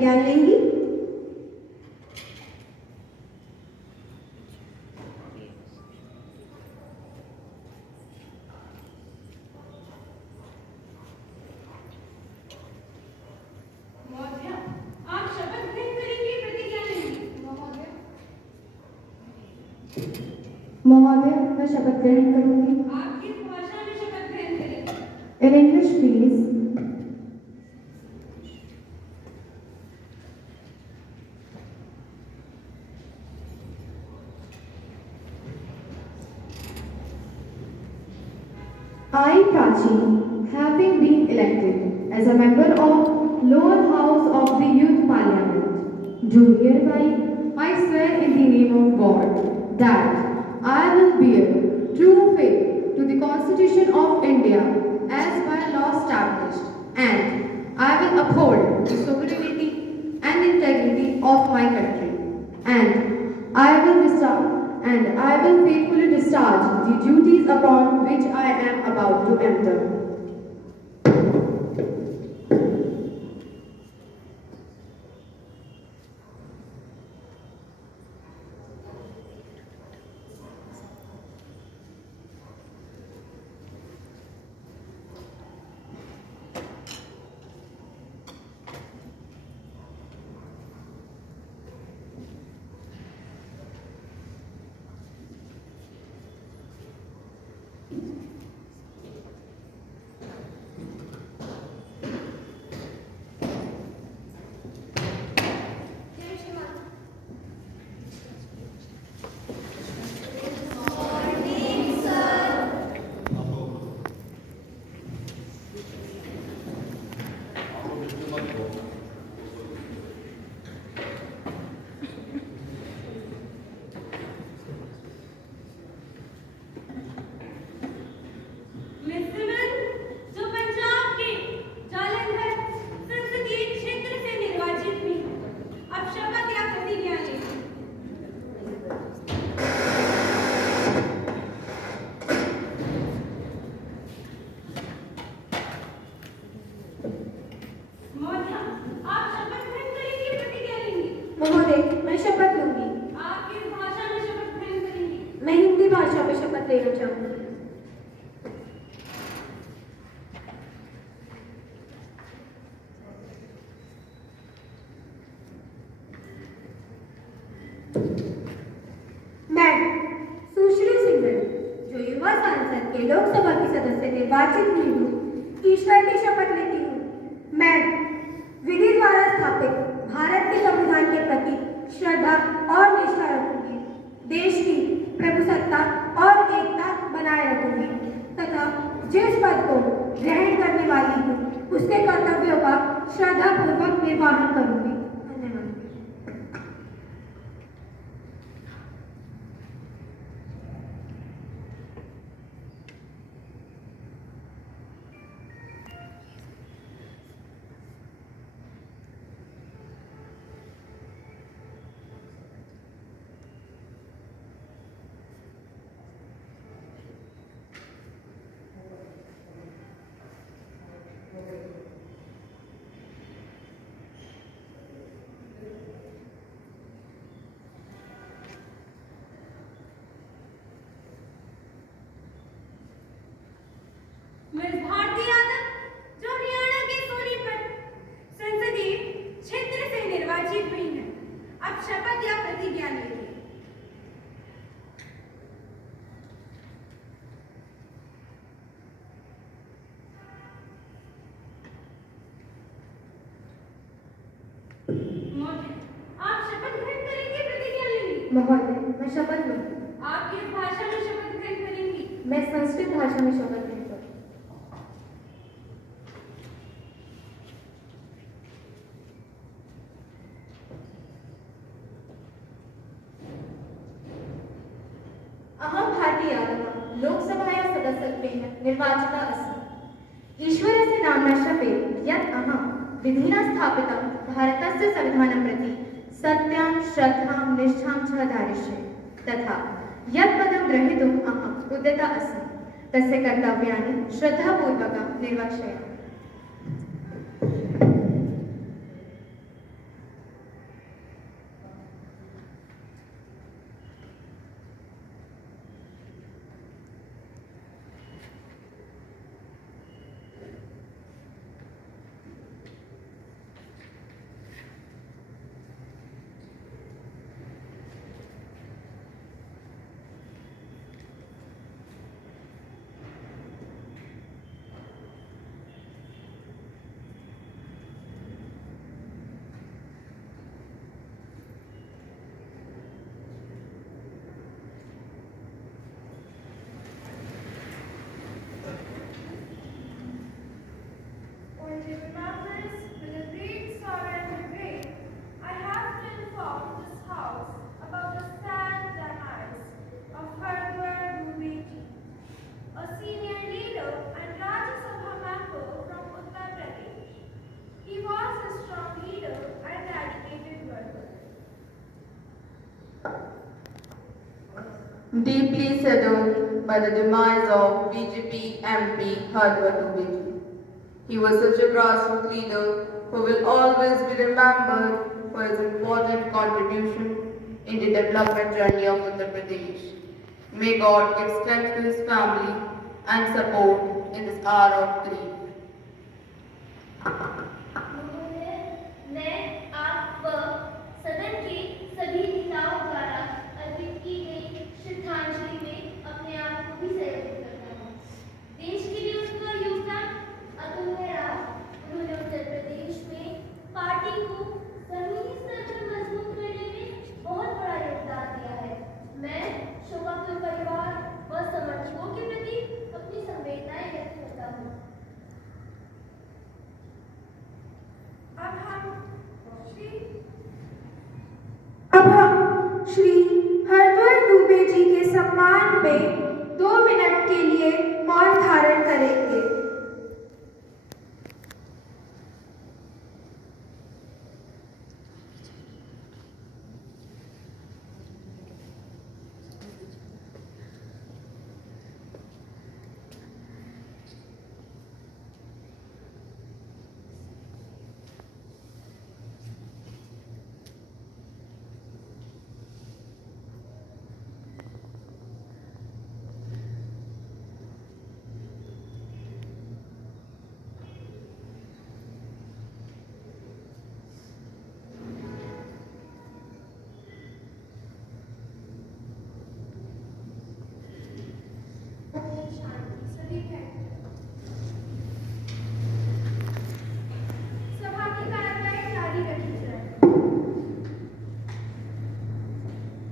प्रतिज्ञा लेंगी। महोदय, मैं शपथ ग्रहण करूंगी। आप किस भाषा में शपथ ग्रहण करेंगे? In English, please. I, Prachi, having been elected as a member of lower house of the Youth Parliament, do hereby I swear in the name of God that I will bear true faith to the Constitution of India as by law established, and I will uphold the sovereignty and integrity of my country, and I will faithfully discharge the duties upon which I am about to enter. महोदय, मैं शपथ लूंगी। आप किस भाषा में शपथ ग्रहण करेंगी? मैं हिंदी भाषा में शपथ लेना चाहूंगी। मैं सुश्री सिंघल, जो युवा सांसद के लोकसभा की सदस्य निर्वाचित हुई हूँ, ईश्वर की शपथ लेती हूँ। मैं विधि द्वारा स्थापित भारत के संविधान के प्रति श्रद्धा और निष्ठा रखूंगी, देश की प्रभुसत्ता और एकता बनाए रखूंगी तथा जिस पद को ग्रहण करने वाली हूँ उसके कर्तव्यों का श्रद्धापूर्वक निर्वहन करूंगी। धन्यवाद। मिस भारती यादव, जो हरियाणा के सोनीपत संसदीय क्षेत्र से निर्वाचित हुई हैं, अब शपथ या प्रतिज्ञा लेंगी। आप शपथ ग्रहण करेंगी, प्रतिज्ञा लेंगी? महोदय, मैं शपथ लूंगी। आप किस भाषा में शपथ ग्रहण करेंगी? मैं संस्कृत भाषा में शपथ ग्रहण करूंगी। अहं भारती यादव लोकसभाया सदस्यत्वेन निर्वाचिता अस्मि। ईश्वरस्य नाम्ना शपे यत् अहं विधिना स्थापितं भारतस्य संविधानं प्रति सत्यां श्रद्धां निष्ठां च धारयिष्ये तथा यत् पदं ग्रहीतुम् अहम् उद्यता अस्मि तस्य कर्तव्यानि श्रद्धापूर्वकं निर्वक्ष्यामि। Deeply saddened by the demise of BJP MP Hardwar Dubey. He was such a grassroots leader who will always be remembered for his important contribution in the development journey of Uttar Pradesh. May God give strength to his family and support in this hour of grief. मैं आप व सदन के सभी नेताओं द्वारा अर्पित की गई श्रद्धांजलि में अपने आप को भी सहयोग करता हूँ। देश के लिए उनका योगदान अतुलनीय रहा। उन्होंने उत्तर प्रदेश में पार्टी को जमीनी स्तर पर मजबूत करने में बहुत बड़ा योगदान दिया है। मैं शोकाकुल परिवार व समर्थकों के प्रति अपनी संवेदनाएं व्यक्त करता हूँ। अब हम श्री हरद्वार दुबे जी के सम्मान में 2 मिनट के लिए मौन धारण करेंगे। सभा की कार्यवाही जारी रखी जाए।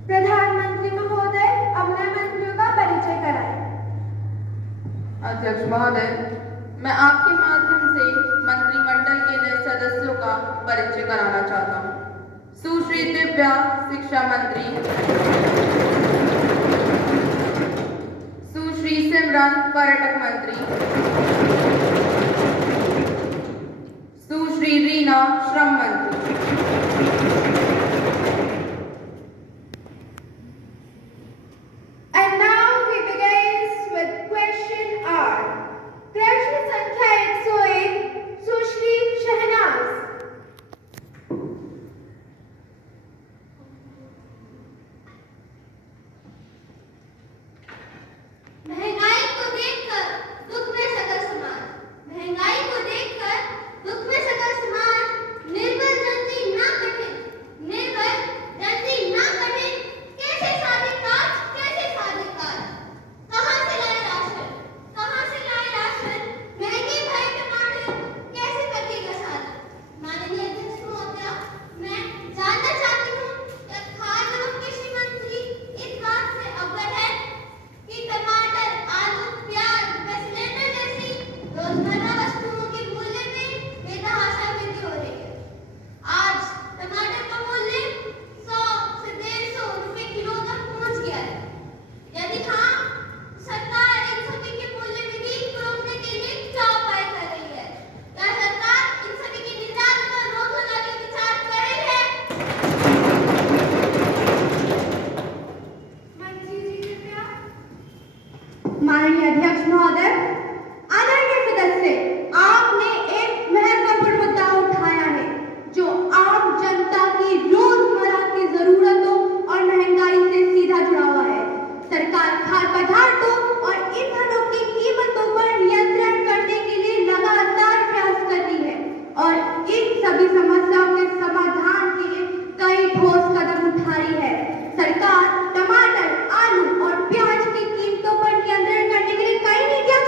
प्रधानमंत्री महोदय अपने मंत्रियों का परिचय कराएं। अध्यक्ष महोदय, मैं आपके माध्यम से मंत्रिमंडल के नए सदस्यों का परिचय कराना चाहता हूँ। सुश्री दिव्या शिक्षा मंत्री, सुश्री सिमरन पर्यटक मंत्री, सुश्री रीना श्रम मंत्री। And now we begin with question R. प्रश्न संख्या 101 सुश्री शहनाज। महंगाई को देखकर दुख में सकल समाज, महंगाई को देखकर दुख में सकल समाज, निर्बल जनती ना कठिन, निर्बल जनती ना कठिन, कैसे साधे काज, कैसे साधे काज, कहाँ से लाए राशन, कहाँ से लाए राशन, महंगे भाई टमाटर, कैसे कटेगा साधन। माननीय अध्यक्ष महोदय, मैं जानना चाहती हूँ कि खाद्य एवं कृषि मंत्री इस बात से अवगत है कि टमाटर, आलू, प्याज व सिलेंडर जैसी रोजमर्रा वस्तुओं के मूल्य में बेतहाशा वृद्धि हो रही है। आज टमाटर का मूल्य 100 से 150 रुपए किलो तक पहुंच गया है। यदि हाँ, सरकार इन सभी के मूल्य वृद्धि को रोकने के लिए क्या उपाय कर रही है? क्या सरकार इन सभी के निर्यात पर रोक लगाने का विचार कर रही है? मंत्री जी कृपया। माननीय अध्यक्ष महोदय, आदरणीय सदस्य, आपने एक महत्वपूर्ण मुद्दा उठाया है जो आम जनता की रोजमर्रा की जरूरतों और महंगाई से सीधा जुड़ा हुआ है। सरकार खाद्य पदार्थों और ईंधनों की कीमतों पर नियंत्रण करने के लिए लगातार प्रयास कर रही है और इन सभी समस्याओं के समाधान के लिए कई ठोस कदम उठा रही है। सरकार टमाटर, आलू और प्याज की कीमतों पर नियंत्रण करने के लिए कई नीतियां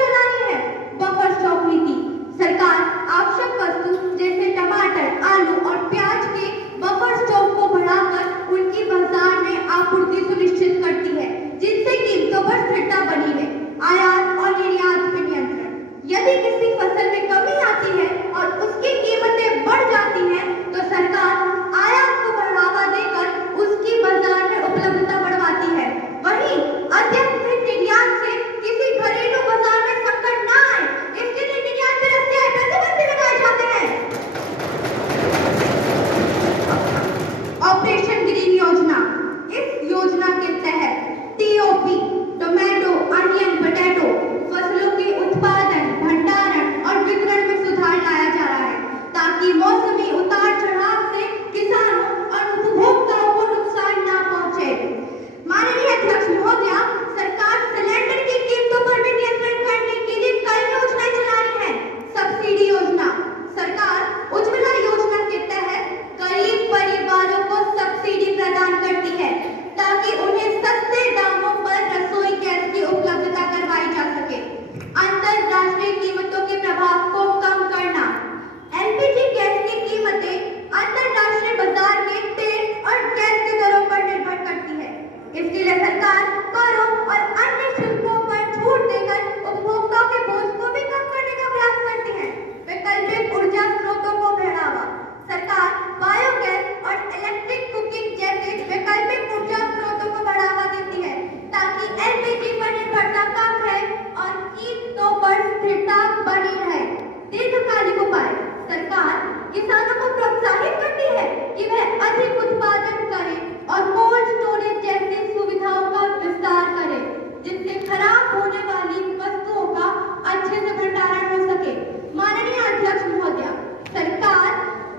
सरकार करों और अन्य शुल्कों पर छूट देकर उपभोक्ताओं के बोझ को भी कम करने का प्रयास करती है। वैकल्पिक ऊर्जा स्रोतों को बढ़ावा। सरकार बायोगैस और इलेक्ट्रिक कुकिंग जैसे वैकल्पिक ऊर्जा स्रोतों को बढ़ावा देती है ताकि एलपीजी पर निर्भरता कम रहे और कीमतों पर स्थिरता बनी रहे। दीर्घकालिक उपाय। सरकार किसानों को प्रोत्साहित करती है कि वह अधिक उत्पादन करें और कोल्ड स्टोरेज जैसी सुविधाओं का विस्तार करें, जिससे खराब होने वाली वस्तुओं का अच्छे से भंडारण हो सके। माननीय अध्यक्ष महोदय, सरकार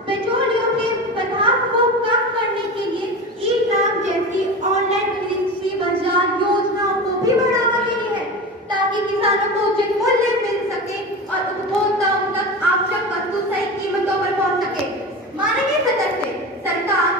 पेट्रोलियम के पदार्थ को कम करने के लिए ई-नाम जैसी ऑनलाइन कृषि बाजार योजनाओं को भी बढ़ावा दे रही है ताकि किसानों को उचित मूल्य मिल सके और उपभोक्ताओं तक आवश्यक वस्तु सही कीमतों पर पहुंच सके। माननीय सदस्य, सरकार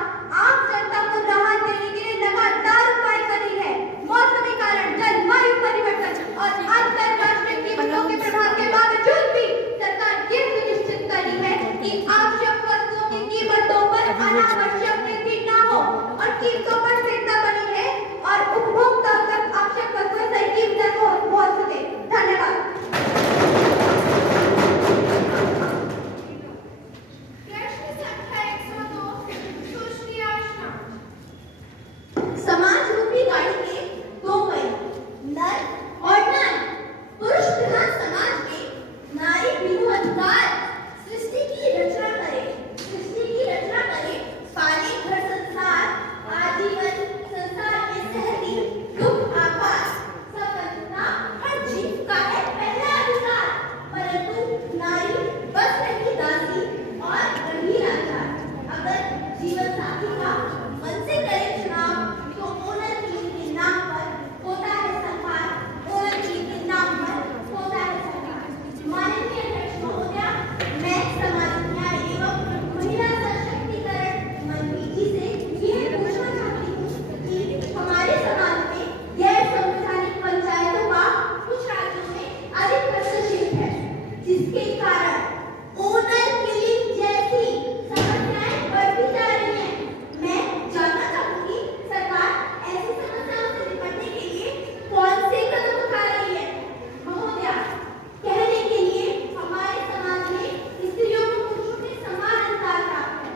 आम जनता को राहत देने के लिए लगातार उपाय कर रही है। मौसमी कारण, जलवायु परिवर्तन और अंतरराष्ट्रीय कीमतों के प्रभाव के बावजूद भी सरकार ये सुनिश्चित कर रही है कि आवश्यक वस्तुओं की कीमतों पर अनावश्यक वृद्धि न हो और कीमतों पर स्थिरता बनी रहे और उपभोक्ताओं तक आवश्यक वस्तुएं सही कीमत पर पहुंच सके। धन्यवाद। प्रश्न संख्या 102 सुश्री आशना। समाज रूपी गाड़ी के दो पहिए, नर और नारी। पुरुष प्रधान समाज में नारी बिनु अधिकार सृष्टि की रचना करे, पाले घर संसार, आजीवन संसार में सहती दुख आपात, स्वतंत्रता हर जीव का है पहला अधिकार। परंतु नारी बस रही दासी और रही लाचार। अगर जीवन साथी का मन से करे चुनाव तो ओनर के नाम पर होता है सरकार, ओनर के नाम पर होता है सरकार। माननीय अध्यक्ष महोदय, मैं समाज न्याय एवं महिला सशक्तिकरण मंत्री जी से यह पूछना चाहती हूँ कि हमारे समाज में गैर संवैधानिक पंचायतों का कुछ राज्यों में अधिक हस्तक्षेप है, जिसके कारण ओनर किलिंग जैसी समस्याएं बढ़ती जा रही हैं। मैं जानना चाहूंगी सरकार ऐसी समस्याओं से निपटने के लिए कौन से कदम उठा रही है। महोदया, कहने के लिए हमारे समाज में स्त्रियों को पुरुषों के समान अधिकार प्राप्त है,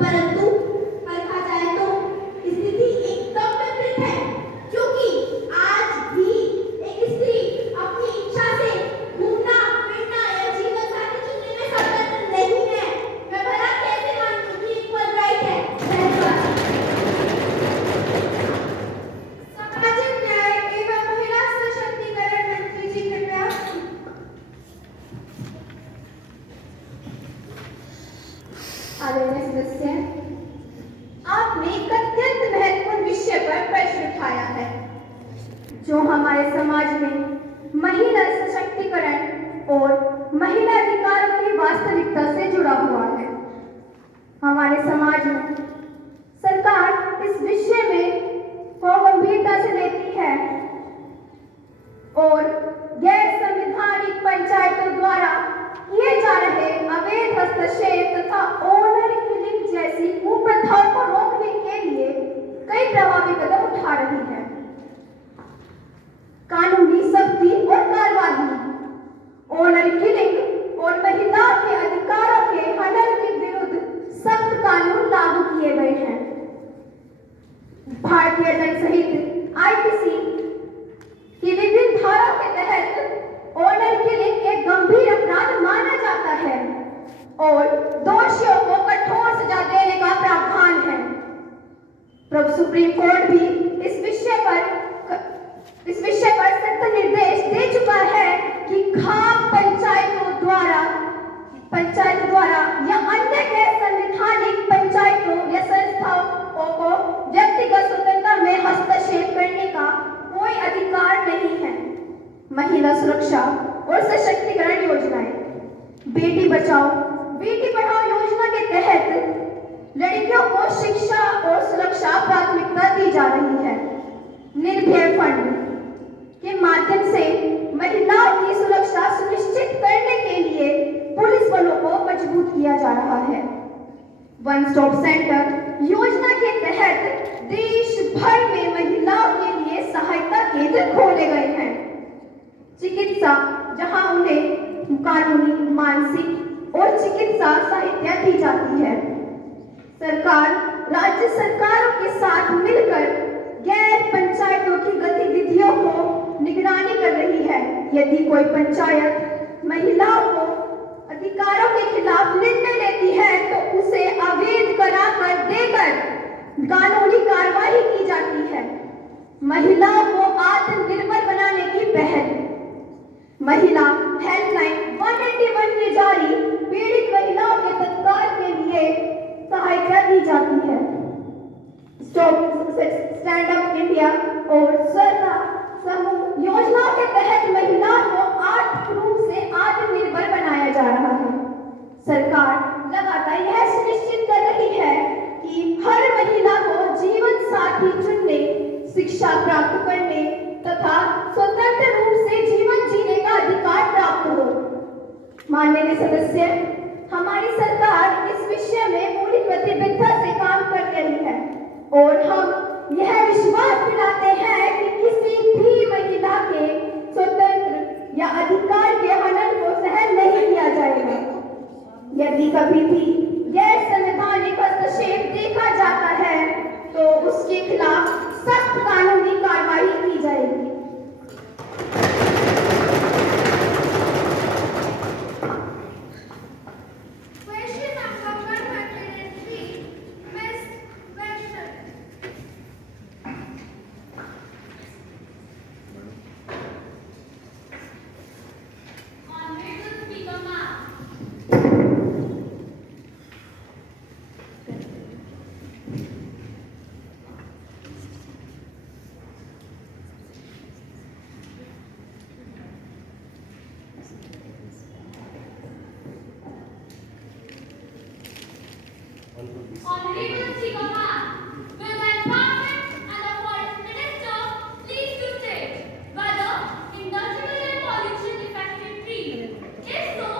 परंतु देखा जाए तो स्थिति एकदम विपरीत है, क्योंकि आज भी एक स्त्री अपनी इच्छा से घूमना फिरना या जीवन साथी चुनने में स्वतंत्र नहीं है। मैं भला कैसे मानूं कि इक्वल राइट है। धन्यवाद। सामाजिक न्याय एवं महिला सशक्तिकरण मंत्री जी कृपया। आदरणीय सदस्य, आपने एक अत्यंत महत्वपूर्ण विषय पर प्रश्न उठाया है, जो हमारे समाज में महिला सशक्तिकरण और महिला अधिकारों की वास्तविकता से जुड़ा हुआ है। हमारे समाज में सरकार इस विषय में को गंभीरता से लेती है और गैर संवैधानिक पंचायतों द्वारा किए जा रहे अवैध हस्तक्षेप तथा ओनर किलिंग जैसी कुप्रथाओं को रोकने के लिए कई प्रभावी कदम उठा रही है। कानूनी सख्ती और कार्रवाई, ओनर किलिंग और महिलाओं के अधिकारों के हनन के विरुद्ध सख्त कानून लागू किए गए हैं। भारतीय दंड संहिता आईपीसी की विभिन्न धाराओं के तहत ओनर किलिंग एक गंभीर अपराध माना जाता है और दोषियों को कठोर सजा देने का प्रावधान है। प्रभु सुप्रीम कोर्ट भी इस विषय पर सख्त निर्देश दे चुका है कि खाप पंचायतों द्वारा या अन्य गैर संवैधानिक पंचायतों या संस्थाओं को व्यक्तिगत स्वतंत्रता में हस्तक्षेप करने का कोई अधिकार नहीं है। महिला सुरक्षा और सशक्तिकरण योजनाएं। बेटी बचाओ बेटी पढ़ाओ योजना के तहत लड़कियों को शिक्षा और सुरक्षा प्राथमिकता दी जा रही है। निर्भया फंड के माध्यम से महिलाओं की सुरक्षा सुनिश्चित करने के लिए पुलिस बलों को मजबूत किया जा रहा है। वन स्टॉप सेंटर योजना के तहत देश भर में महिलाओं के लिए केंद्र खोले गए हैं। चिकित्सा, जहां उन्हें कानूनी, मानसिक और चिकित्सा सहायता दी जाती है। सरकार राज्य सरकारों के साथ मिलकर गैर पंचायतों की गतिविधियों को निगरानी कर रही है। यदि कोई पंचायत महिलाओं को अधिकारों के खिलाफ निर्णय लेती है तो उसे अवैध करार देकर कानूनी कार्रवाई की जाती है। महिलाओं को आत्मनिर्भर बनाने की पहल। महिला हेल्पलाइन 181 के जारी पीड़ित महिलाओं के तत्काल के लिए सहायता दी जाती है। स्टैंड अप इंडिया और सरकार समूह योजनाओं के तहत महिलाओं को आर्थिक रूप से आत्मनिर्भर बनाया जा रहा है। सरकार लगातार यह सुनिश्चित कर रही है कि हर महिला को जीवन साथी चुनने, शिक्षा प्राप्त करने तथा स्वतंत्र रूप से जीवन जीने का अधिकार प्राप्त हो। माननीय सदस्य, हमारी सरकार इस विषय में पूरी प्रतिबद्धता से काम कर रही है और हम यह विश्वास दिलाते हैं कि किसी भी महिला के स्वतंत्र या अधिकार के हनन को सहन नहीं किया जाएगा। यदि कभी भी गैर संवैधानिक हस्तक्षेप देखा जाता है तो उसके खिलाफ सख्त कानूनी कार्रवाई की जाएगी। Honorable Speaker Ma'am, will the Environment and the Forest Minister please to state whether industrial air pollution affected trees? If so,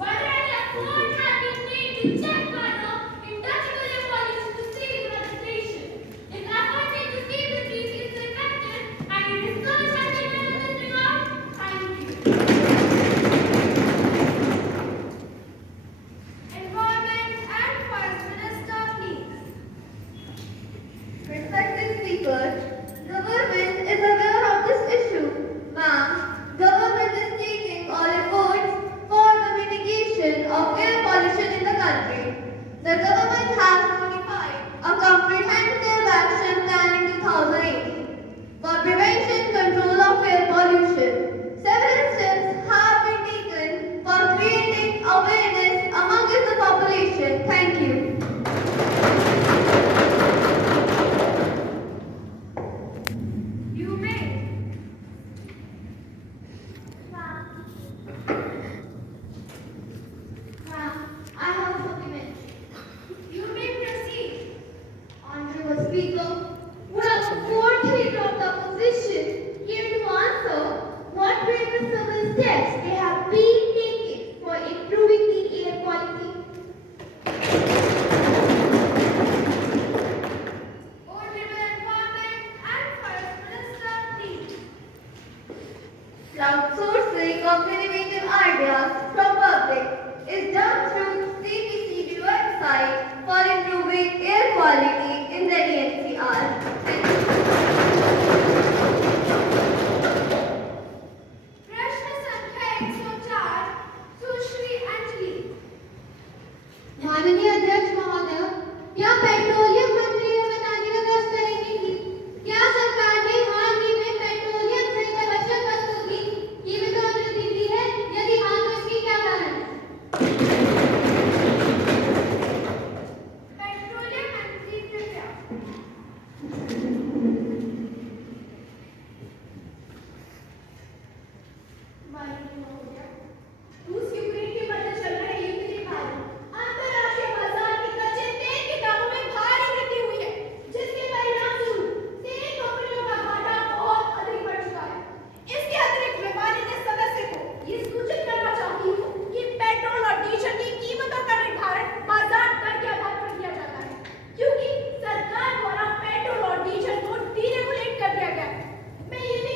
whether any effort has been made to check whether industrial air pollution to save vegetation? If effort made to save the trees is effective and research has been done in this regard? Thank you. Environment and Forest Minister, please. Respected Speaker, government is aware of this issue. Ma'am, government is taking all efforts for the mitigation of air pollution in the country. The government has notified a comprehensive action plan in 2018 for prevention control of air pollution. Several steps have been taken for creating awareness amongst the population. Thank you. You may. Ma'am, I have a document. You may proceed. Honorable Speaker, well, fourth leader of the opposition here to answer what were the several steps they have been taking for improving the air quality. Honorable Environment and Forest Minister, please. Crowdsourcing of innovative ideas from public is done through CPCB website for improving air quality in the NCR. प्रश्न संख्या 104 सुश्री अंजलि। माननीय अध्यक्ष महोदय, क्या पेट्रोलियम मंत्री यह बताने का प्रयास करेंगे कि क्या सरकार ने हाल ही में पेट्रोलियम सहित आवश्यक वस्तुओं की कीमतों में वृद्धि की है? यदि हाँ तो इसके क्या कारण है? पेट्रोलियम मंत्री कृपया। माननीय महोदय, रूस यूक्रेन के मध्य चल रहे युद्ध के कारण अंतर्राष्ट्रीय बाजार में कच्चे तेल के दामों में भारी वृद्धि हुई है, जिसके परिणामस्वरूप तेल कंपनियों का घाटा बहुत अधिक बढ़ चुका है। इसके अतिरिक्त मैं माननीय सदस्य को ये सूचित करना चाहती हूँ कि पेट्रोल और डीजल की कीमतों का निर्धारण बाजार दर के आधार पर किया जाता है, क्योंकि सरकार द्वारा पेट्रोल और डीजल को डीरेगुलेट कर दिया गया है। मैं ये भी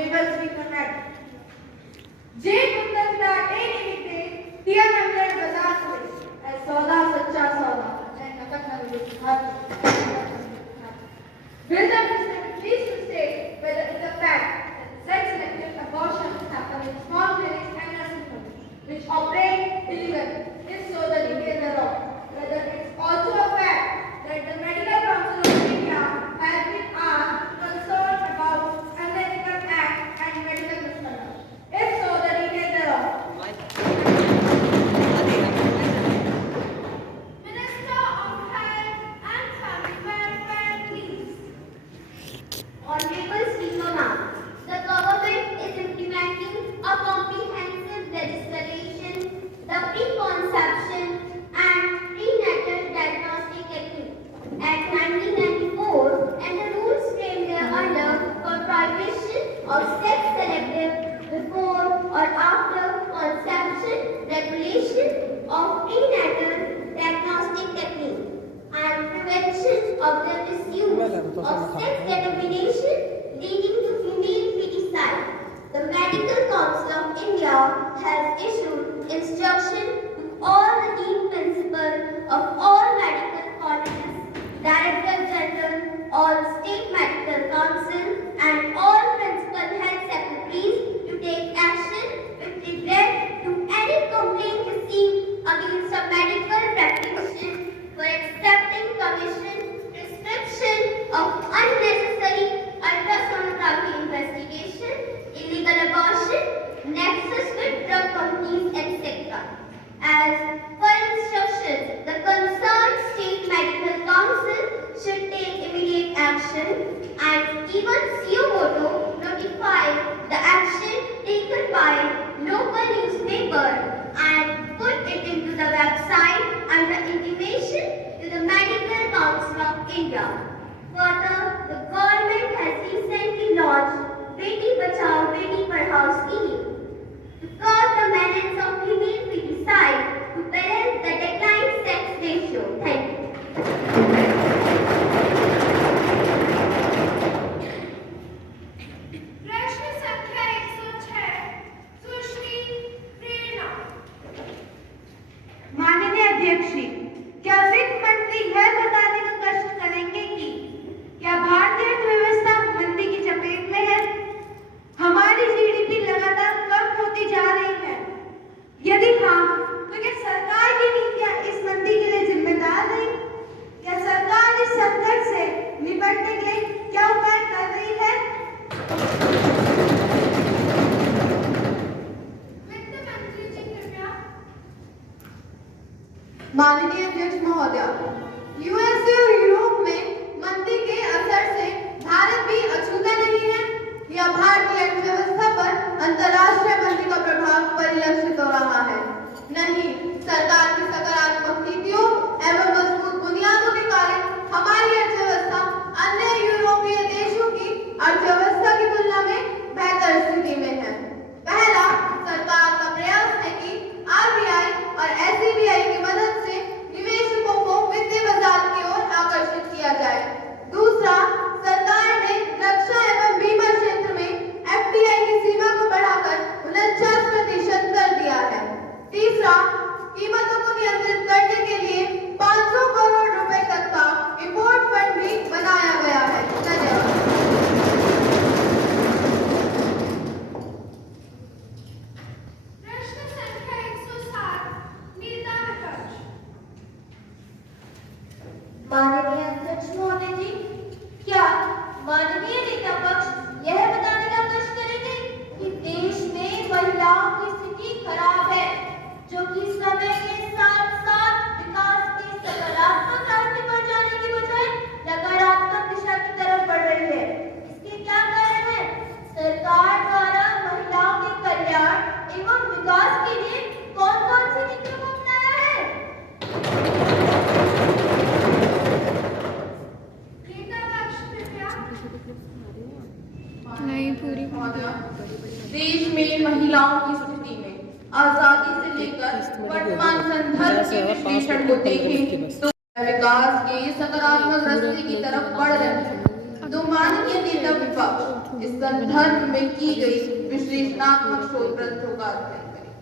Honorable Sri Karnataka. जे कुंदनला ए निमित्ते 300 बाजार हुए as सौदा सच्चा सौदा and नकद नगदी हाथ. Will the President please to state whether it's a fact that sex-selective abortions happen in small clinics and nursing homes which operate illegally? If so, the details thereof. Whether it's also a fact that the Medical Council of India has been asked concerned about Unethical Act and medical misconduct. If so, the details thereof. Minister of Health and Family Welfare, please. Honorable Speaker, the government is implementing a comprehensive legislation, the Preconception and Prenatal Diagnostic Technique Act 1994, and the rules framed thereunder for prohibition of sex-selective before or after conception, regulation of prenatal diagnostic technique, and prevention of the misuse of sex determination leading to female feticide. The Medical Council of India has issued instruction to all the dean principal of all medical colleges, Director General, all state medical council, and all principal health secretaries to take action with regret to any complaint received against a medical practitioner for accepting commission prescription of unnecessary ultrasonography investigation, illegal abortion, nexus with drug companies, etc. As per instructions, the concerned state medical council should take immediate action and even CO notify the action taken by local newspaper and put it into the website under intimation to the Medical Council of India. Further, the government has recently launched Beti Bachao Beti Padhao scheme to curb the menace of female feticide to balance the declined sex ratio. Thank you. प्रश्न संख्या 106 सुश्री प्रेरणा. माननीय अध्यक्ष जी, क्या वित्त मंत्री यह बताने का कष्ट करेंगे कि क्या भारतीय अर्थव्यवस्था मंदी की चपेट में है? हमारी जीडीपी लगातार कम होती जा रही है। यदि हाँ, तो क्या सरकार की नीतियां इस मंदी के लिए जिम्मेदार नहीं? क्या सरकार इस संकट से निपटने के लिए क्या उपाय कर रही है? वित्त मंत्री जी कृपया. माननीय अध्यक्ष महोदय, यूएसए और यूरोप में मंदी के असर से भारत भी अछूता नहीं है। यह भारतीय अर्थव्यवस्था पर अंतर्राष्ट्रीय मंदी का प्रभाव परिलक्षित हो रहा है। नहीं, सरकार की सकारात्मक नीतियों एवं मजबूत बुनियादों के कारण हमारी अर्थव्यवस्था अन्य यूरोपीय देशों की अर्थव्यवस्था की तुलना में बेहतर स्थिति में है। पहला, सरकार का प्रयास है कि आरबीआई और एसबीआई की मदद से निवेशकों को वित्तीय बाजार की ओर आकर्षित किया जाए। दूसरा, सरकार ने रक्षा एवं बीमा क्षेत्र में एफडीआई की सीमा को बढ़ाकर 49% कर दिया है। तीसरा, कीमतों को नियंत्रित करने के लिए 500 करोड़ रुपए तक का इंपोर्ट फंड भी बनाया गया है। धन्यवाद। प्रश्न संख्या 107 नीता नटराज. माननीय अध्यक्ष महोदय जी, क्या माननीय नेता पक्ष यह बताने का कष्ट करेंगे कि देश में महिलाओं की स्थिति खराब है, जो कि समय के साथ साथ विकास के सकारात्मक रास्ते पर जाने की बजाय नकारात्मक दिशा की तरफ बढ़ रही है? इसके क्या कारण है? सरकार द्वारा महिलाओं के कल्याण एवं विकास के लिए कौन-कौन सी नीतियों को अपनाया है? नेता पक्ष कृपया. देश में महिलाओं की स्थिति में आजादी से लेकर वर्तमान संदर्भ के विश्लेषण को देखें तो विकास के सकारात्मक रास्ते की तरफ बढ़ रहे हैं। तो माननीय नेता विपक्ष इस संदर्भ में की गई विश्लेषणात्मक शोध ग्रंथों का अध्ययन करें।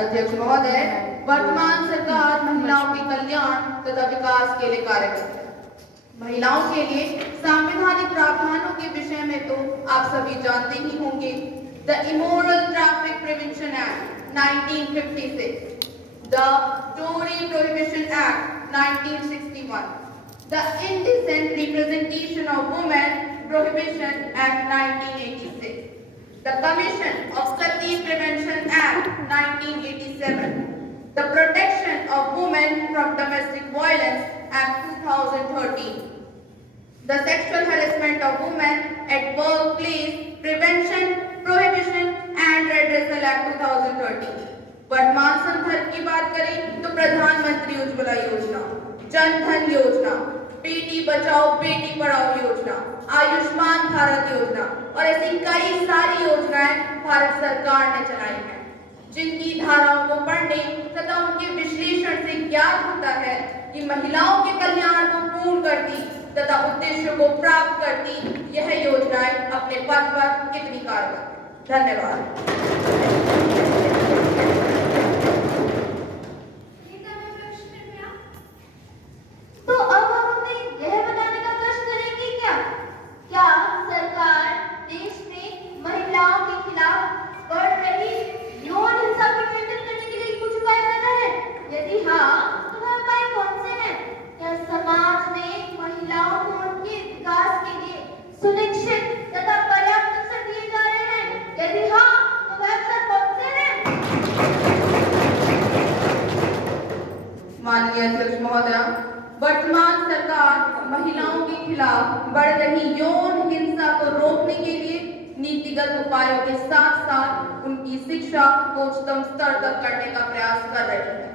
अध्यक्ष महोदय, वर्तमान सरकार महिलाओं के कल्याण तथा विकास के लिए कार्य करती है। महिलाओं के लिए संवैधानिक प्रावधानों के विषय में तो आप सभी जानते ही होंगे। The immoral traffic prevention act 1956, the dowry prohibition act 1961, the Indecent Representation of Women Prohibition Act 1986, the Commission of Sati Prevention Act 1987, the Protection of Women from Domestic Violence Act 2013, the Sexual Harassment of Women at Workplace Prevention, Prohibition and Redressal Act 2013। वर्तमान संदर्भ की बात करें तो प्रधानमंत्री उज्ज्वला योजना, जन धन योजना, बेटी बचाओ बेटी पढ़ाओ योजना, आयुष्मान भारत योजना और ऐसी कई सारी योजनाएं भारत सरकार ने चलाई हैं, जिनकी धाराओं को पढ़ने तथा उनके विश्लेषण से ज्ञात होता है कि महिलाओं के कल्याण को पूर्ण करती तथा उद्देश्यों को प्राप्त करती यह योजनाएं अपने पद पर कितनी कारगर हैं। धन्यवाद। तो अब हम हमें यह बताने का कष्ट करेंगे क्या सरकार देश में महिलाओं के खिलाफ बढ़ रही यौन हिंसा पर नियंत्रण करने के लिए कुछ उपाय करना है? यदि हाँ, तो वह उपाय कौन से हैं? क्या समाज में महिलाओं को उनके विकास के लिए सुनिश्चित तथा पर्याप्त अवसर दिए जा रहे हैं? यदि हाँ, तो वह अवसर कौन से हैं? माननीय अध्यक्ष महोदय, वर्तमान सरकार महिलाओं के खिलाफ बढ़ रही यौन हिंसा को रोकने के लिए नीतिगत उपायों के साथ साथ उनकी शिक्षा को उच्चतम स्तर तक करने का प्रयास कर रही है,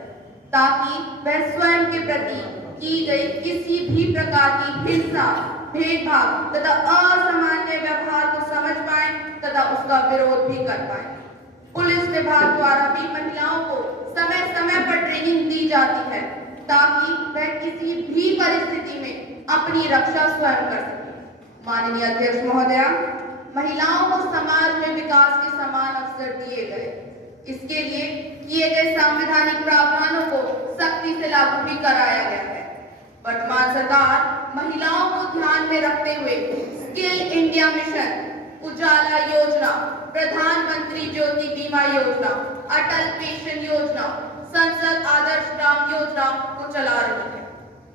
ताकि वह स्वयं के प्रति की गई किसी भी प्रकार की हिंसा, भेदभाव तथा असामान्य व्यवहार को समझ पाए तथा उसका विरोध भी कर पाए। पुलिस विभाग द्वारा भी महिलाओं को समय समय पर ट्रेनिंग दी जाती है, ताकि वह किसी भी परिस्थिति में अपनी रक्षा स्वयं कर सके। माननीय अध्यक्ष महोदया, महिलाओं को समाज में विकास के समान अवसर दिए गए, इसके लिए किए गए संवैधानिक प्रावधानों को सख्ती से लागू भी कराया गया है। वर्तमान सरकार महिलाओं को ध्यान में रखते हुए स्किल इंडिया मिशन, उजाला योजना, प्रधानमंत्री ज्योति बीमा योजना, अटल पेंशन योजना, संसद आदर्श ग्राम योजना को चला रही है।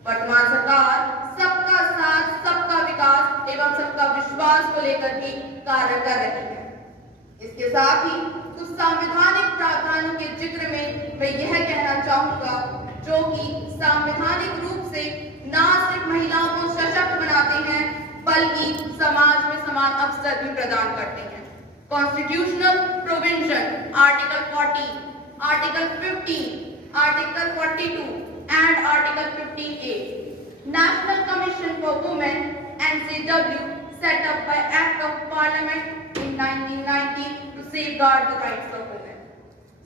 वर्तमान सरकार सबका साथ, सबका विकास एवं सबका विश्वास को लेकर भी कार्य कर रही है। इसके साथ ही कुछ संवैधानिक प्रावधानों के जिक्र में मैं यह कहना चाहूंगा, जो कि संवैधानिक रूप से न सिर्फ महिलाओं को सशक्त बनाते हैं, बल्कि समाज में समान अवसर भी प्रदान करते हैं। कॉन्स्टिट्यूशनल प्रोविजन आर्टिकल 40, आर्टिकल 15, आर्टिकल 42 and article 15A, National Commission for Women (NCW) set up by Act of Parliament in 1990 to safeguard the rights of women.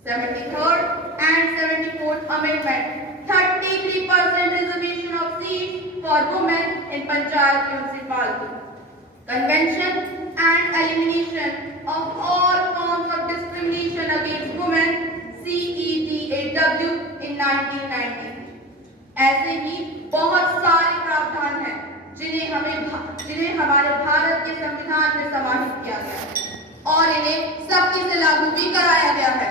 73rd and 74th Amendment, 33% reservation of seats for women in Panchayat Municipality. Convention and Elimination of all forms of discrimination against women (CEDAW) in 1990. ऐसे ही बहुत सारे प्रावधान हैं जिन्हें हमारे भारत के संविधान में समाहित किया गया है और इन्हें सख्ती से लागू भी कराया गया है।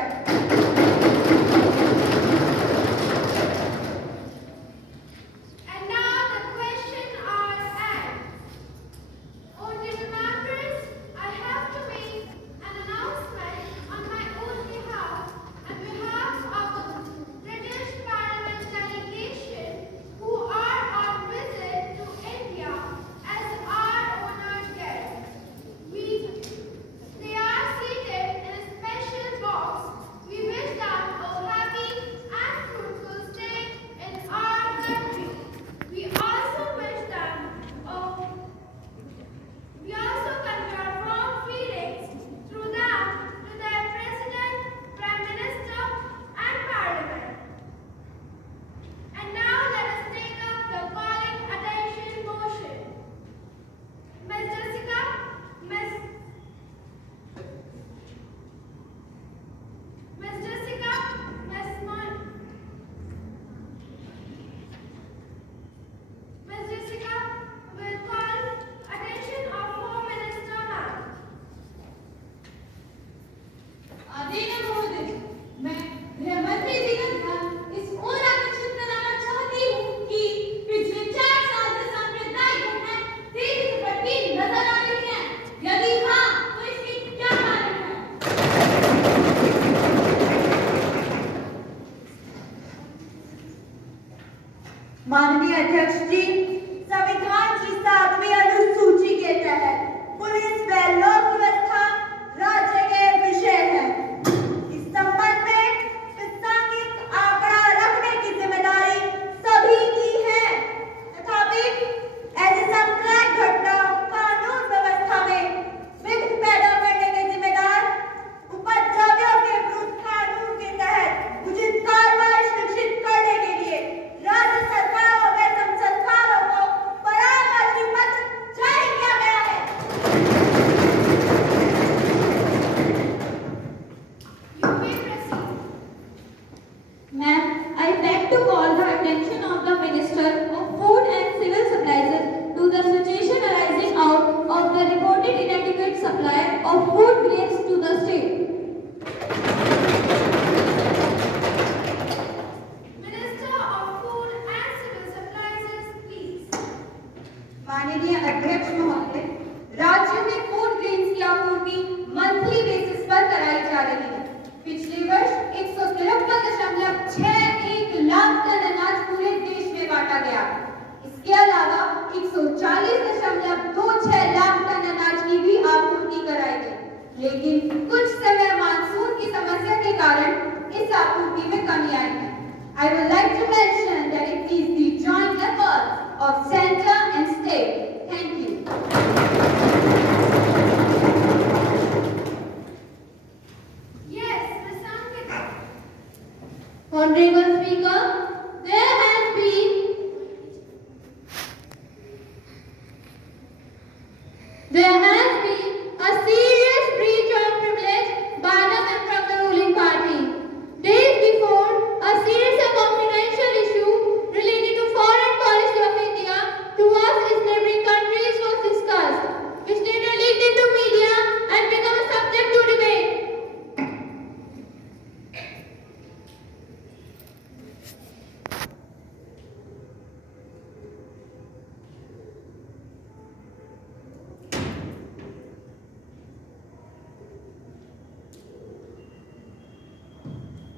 British Parliament delegation who are on visit माननीय अध्यक्ष महोदय, राज्य में फूड ग्रेन्स की आपूर्ति मंथली बेसिस पर कराई जा रही है। पिछले वर्ष 153.61 लाख टन अनाज पूरे देश में बांटा गया। इसके अलावा 140.26 लाख टन अनाज की भी आपूर्ति कराई गई, लेकिन कुछ समय मानसून की समस्या के कारण इस आपूर्ति में कमी आई है। I would like to mention that it is the joint efforts of center and state. Thank you. Yes, Ms. Ankita. Honorable Speaker, there has been a serious breach of privilege by the member of the ruling party. Days before, a serious and confidential issue related to foreign policy of India towards its neighboring countries was discussed, which later leaked into media and became a subject to debate.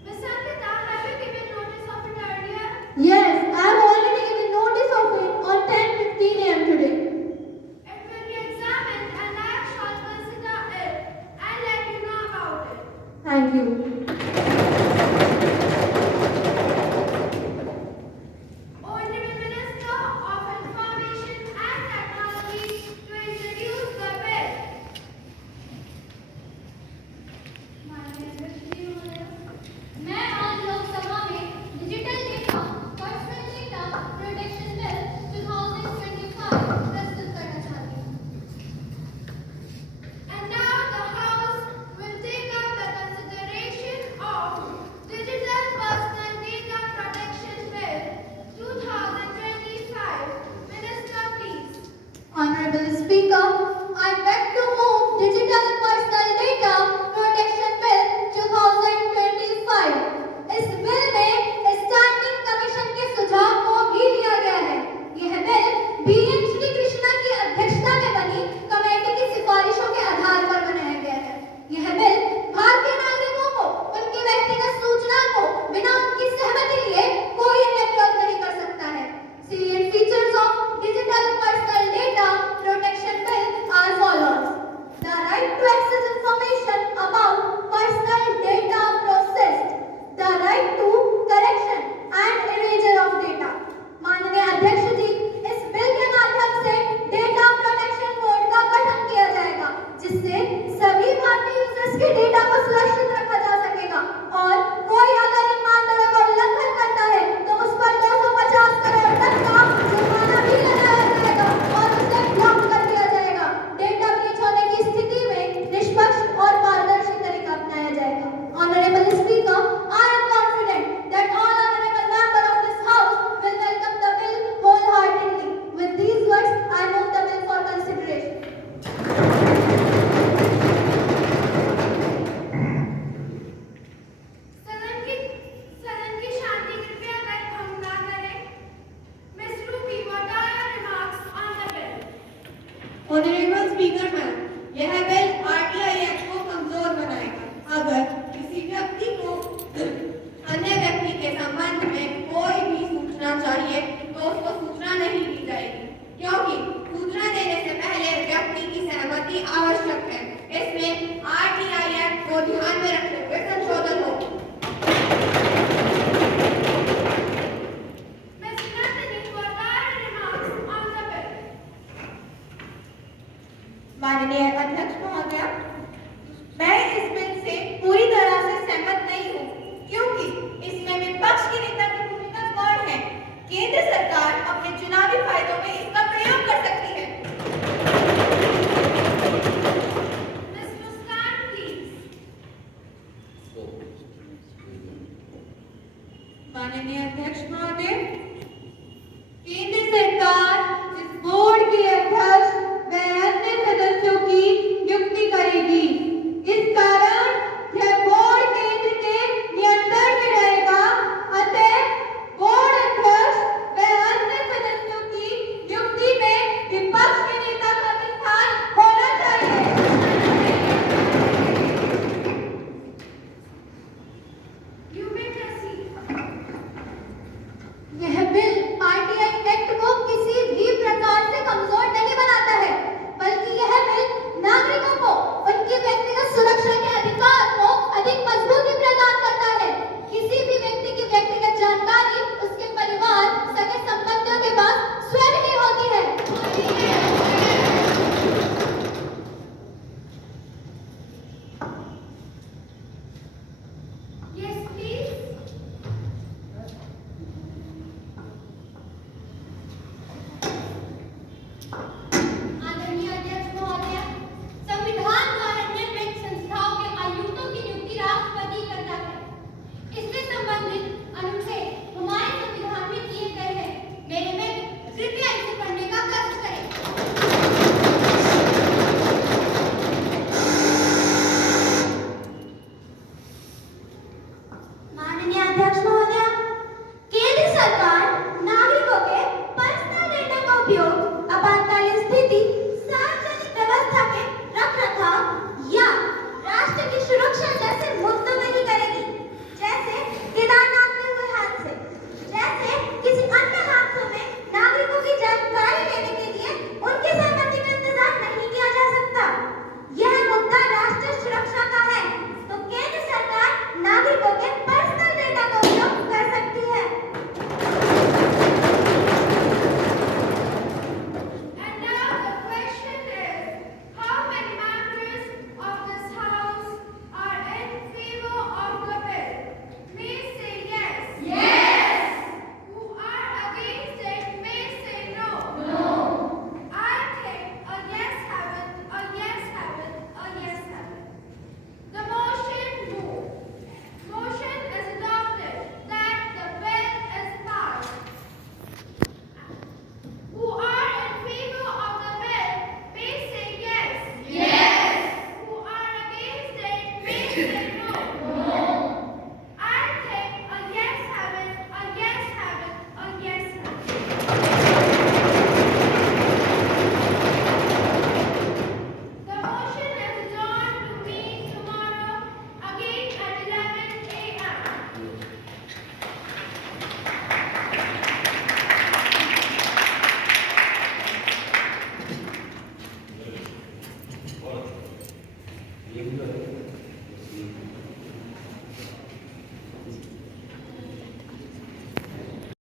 Ms. Ankita, have you given notice of it earlier? Yes, I have already given notice of it on 10:15 a.m. today. It will be examined and I shall consider it and let you know about it. Thank you. Honorable Minister of Information and Technology to introduce the bill. मैं आज लोकसभा में digital data personal data protection bill 2025 प्रस्तुत करना चाहती हूँ। And now the House will take up the consideration of Digital Personal Data Protection Bill 2025. Minister, please. Honorable Speaker, I beg to move Digital Personal Data Protection Bill 2025। इस बिल में standing commission के सुझाव को भी लिया गया है। यह बिल बीएन श्री कृष्णा की अध्यक्षता में बनी कमेटी की सिफारिशों के आधार पर बनाया गया है। यह बिल भारतीय नागरिकों को उनकी व्यक्तिगत सूचना को बिना उनकी सहमति लिए कोई अन्य प्रयोग नहीं कर सकता है। Salient features of Digital Personal Data Protection Bill are follows: the right to access information about personal data processed, the right to correction and erasure of data. माननीय अध्यक्ष जी, इस बिल के माध्यम से डेटा प्रोटेक्शन कोड का गठन किया जाएगा, जिससे सभी भारतीय यूजर्स के डेटा को सुरक्षित रखा जा सकेगा और कोई अगर इन मानदंडों का उल्लंघन करता है तो उस पर 250 करोड़ तक का जुर्माना भी लगाया जाएगा और उसे ब्लॉक कर दिया जाएगा। डेटा ब्रीच होने की स्थिति में निष्पक्ष और पारदर्शी तरीका अपनाया जाएगा। Honorable Speaker, I am confident that all honorable members of this House will welcome the bill wholeheartedly. With these words, I move the bill for consideration. सदन की शांति कृपया कर भंग ना करें। Ms. Ruby, what are your remarks on the bill? Honourable speaker ma'am, यह bill RTI act को कमजोर बनाएगा। अगर किसी व्यक्ति को अन्य व्यक्ति के संबंध में कोई भी सूचना चाहिए तो उसको सूचना नहीं दी जाएगी, क्योंकि सूचना देने से पहले व्यक्ति की सहमति आवश्यक है। इसमें आरटीआई एक्ट को ध्यान में रखते हुए संशोधन होगा। Ms. Nandini, what are your remarks on the bill? माननीय अध्यक्ष महोदय, मैं इस बिल से पूरी तरह से सहमत नहीं हूँ, क्योंकि इसमें विपक्ष के नेता की भूमिका कौन है? केंद्र सरकार अपने चुनावी फायदों में इसका प्रयोग कर सकती है। Ms. Muskan, please. माननीय अध्यक्ष महोदय, केंद्र सरकार इस बोर्ड के अध्यक्ष व अन्य सदस्यों की नियुक्ति करेगी। आदरणीय अध्यक्ष महोदय, संविधान द्वारा निर्मित संस्थाओं के आयुक्तों की नियुक्ति राष्ट्रपति करता है। इससे संबंधित अनुच्छेद हमारे संविधान में दिए गए हैं। मेरे मित्र कृपया इसे पढ़ने का कष्ट करें। माननीय अध्यक्ष महोदय, केंद्र सरकार नागरिकों के पर्सनल डेटा का उपयोग आपातकालीन स्थिति, सार्वजनिक व्यवस्था के रखरखाव या राष्ट्र की सुरक्षा जैसे मुद्दों में ही करेगी। जैसे केदारनाथ में हुए हादसे, जैसे किसी अन्य हादसों में नागरिकों की जानकारी लेने के लिए उनकी सहमति का इंतजार नहीं किया जा सकता। यह मुद्दा राष्ट्रीय सुरक्षा का है, तो केंद्र सरकार नागरिकों के पर्सनल डेटा का उपयोग कर सकती है। And now the question is, how many members of this house are in favor of the bill? May say yes. Yes. Who are against it may say no. No. I think a yes have it, a yes have it, a yes have it. The motion moved. Motion is adopted that the bill is passed. Who are in favor of the bill may say yes. Yes. Who are against it may say no. No. I think a yes have it, a yes have it, a yes have it. The motion is adjourned to meet tomorrow again at 11 a.m. और ये भी